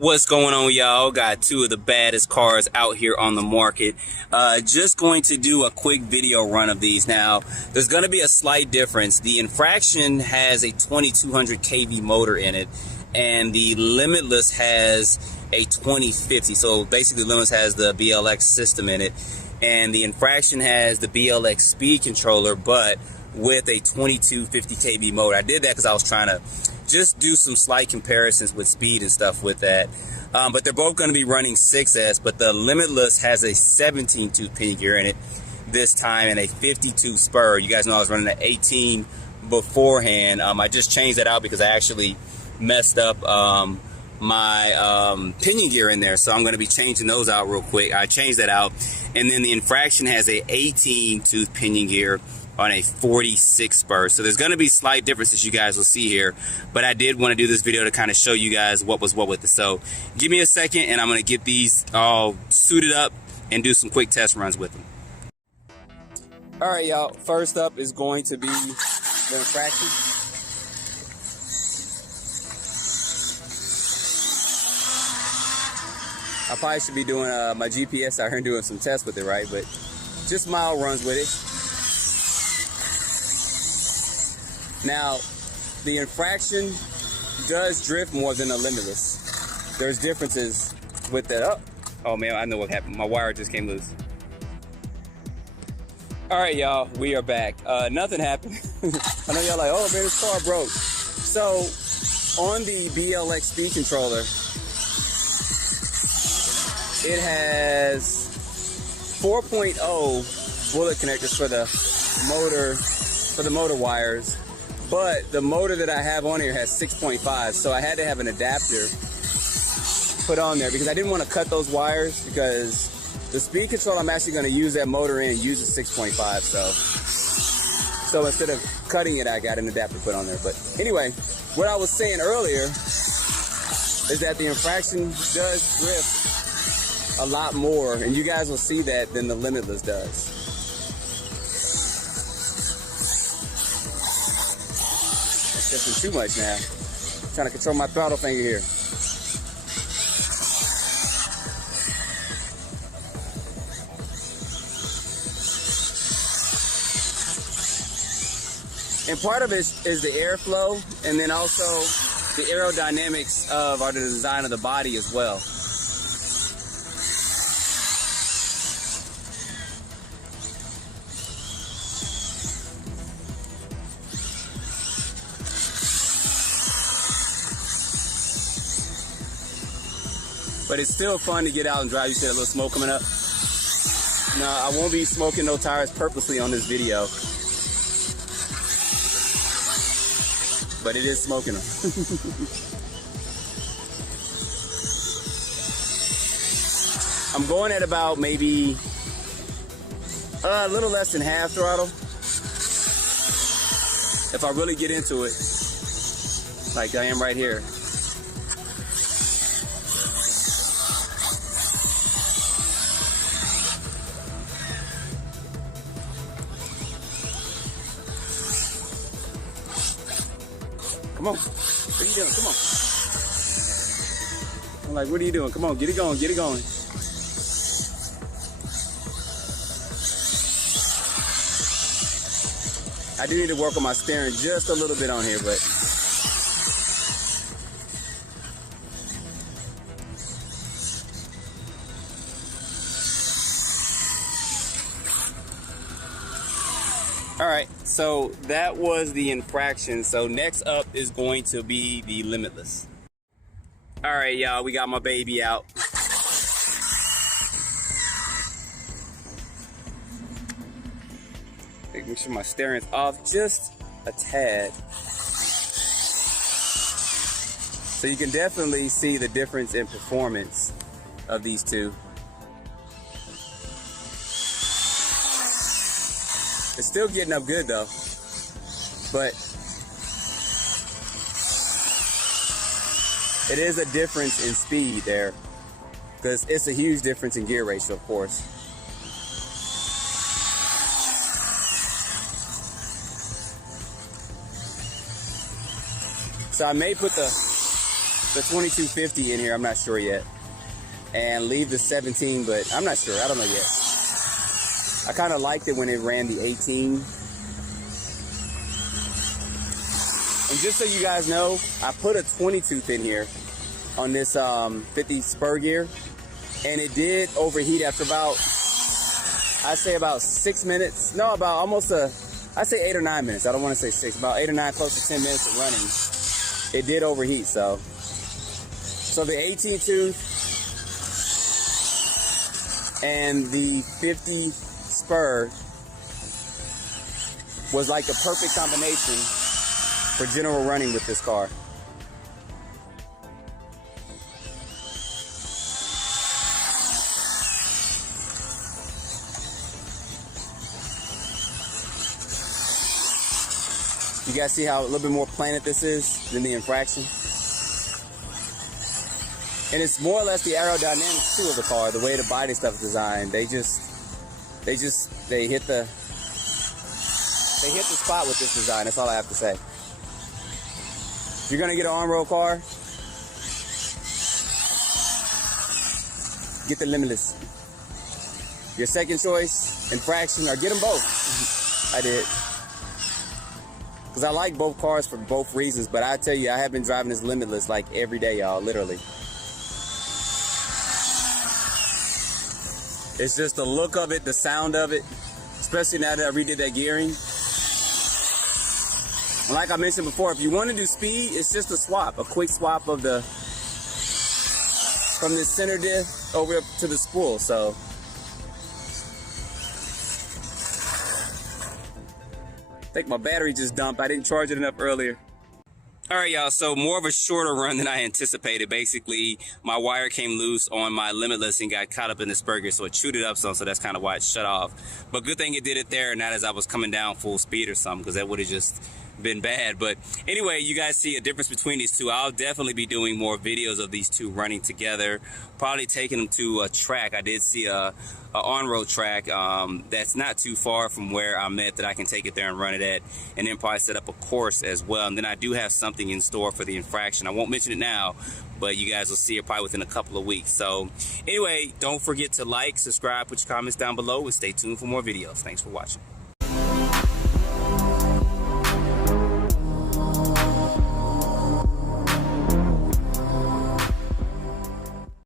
What's going on, y'all? Got two of the baddest cars out here on the market. Just going to do a quick video run of these. Now, there's going to be a slight difference. The Infraction has a 2200 kV motor in it, and the Limitless has a 2050. So basically, Limitless has the BLX system in it, and the Infraction has the BLX speed controller, but with a 2250 kV motor. I did that because I was trying to just do some slight comparisons with speed and stuff with that. But they're both going to be running 6S, but the Limitless has a 17 tooth pinion gear in it this time and a 52 spur. You guys know I was running an 18 beforehand. I just changed that out because I actually messed up my pinion gear in there, so I'm going to be changing those out real quick. I changed that out, and then the Infraction has a 18 tooth pinion gear on a 46 spur. So there's going to be slight differences you guys will see here, but I did want to do this video to kind of show you guys what was what with it. So give me a second and I'm going to get these all suited up and do some quick test runs with them. All right, y'all, first up is going to be the Infraction. I probably should be doing my GPS out here and doing some tests with it, right? But just mild runs with it. Now, the Infraction does drift more than the Limitless. There's differences with that. Oh man, I know what happened. My wire just came loose. All right, y'all, we are back. Nothing happened. I know y'all like, oh man, this car broke. So, on the BLX speed controller, it has 4.0 bullet connectors for the motor wires. But the motor that I have on here has 6.5, so I had to have an adapter put on there because I didn't want to cut those wires, because the speed control I'm actually going to use that motor in uses 6.5, so instead of cutting it, I got an adapter put on there. But anyway, what I was saying earlier is that the Infraction does drift a lot more, and you guys will see that, than the Limitless does. Too much now. I'm trying to control my throttle finger here. And part of it is the airflow, and then also the aerodynamics of the design of the body as well. But it's still fun to get out and drive. You see that little smoke coming up? No, I won't be smoking no tires purposely on this video. But it is smoking them. I'm going at about maybe a little less than half throttle. If I really get into it, like I am right here. Come on, what are you doing? Come on. I'm like, what are you doing? Come on, get it going, get it going. I do need to work on my steering just a little bit on here, but all right, so that was the Infraction. So next up is going to be the Limitless. All right, y'all, we got my baby out. Make sure my steering's off just a tad. So you can definitely see the difference in performance of these two. It's still getting up good though, but it is a difference in speed there, because it's a huge difference in gear ratio, of course. So I may put the the 2250 in here. I'm not sure yet. And leave the 17, but I'm not sure. I don't know yet. I kind of liked it when it ran the 18. And just so you guys know, I put a 22th in here on this 50 spur gear, and it did overheat after about, I'd say about 6 minutes. No, about almost I'd say 8 or 9 minutes. I don't want to say 6, about 8 or 9, close to 10 minutes of running. It did overheat, so the 18 tooth and the 50 spur was like the perfect combination for general running with this car. You guys see how a little bit more planted this is than the Infraction? And it's more or less the aerodynamics too of the car, the way the body stuff is designed. They hit the spot with this design. That's all I have to say. If you're gonna get an on-road car, get the Limitless. Your second choice, Infraction, or get them both. I did. Because I like both cars for both reasons, but I tell you, I have been driving this Limitless like every day, y'all, literally. It's just the look of it, the sound of it, especially now that I redid that gearing. And like I mentioned before, if you want to do speed, it's just a swap, a quick swap of from the center diff over up to the spool. So I think my battery just dumped. I didn't charge it enough earlier. All right, y'all, so more of a shorter run than I anticipated. Basically, my wire came loose on my Limitless and got caught up in this burger, so it chewed it up some, so that's kind of why it shut off. But good thing it did it there, not as I was coming down full speed or something, because that would have just been bad. But anyway, you guys see a difference between these two. I'll definitely be doing more videos of these two running together, probably taking them to a track. I did see a on-road track that's not too far from where I'm at that I can take it there and run it at, and then probably set up a course as well. And then I do have something in store for the Infraction. I won't mention it now, but you guys will see it probably within a couple of weeks. So anyway, don't forget to like, subscribe, put your comments down below, and stay tuned for more videos. Thanks for watching.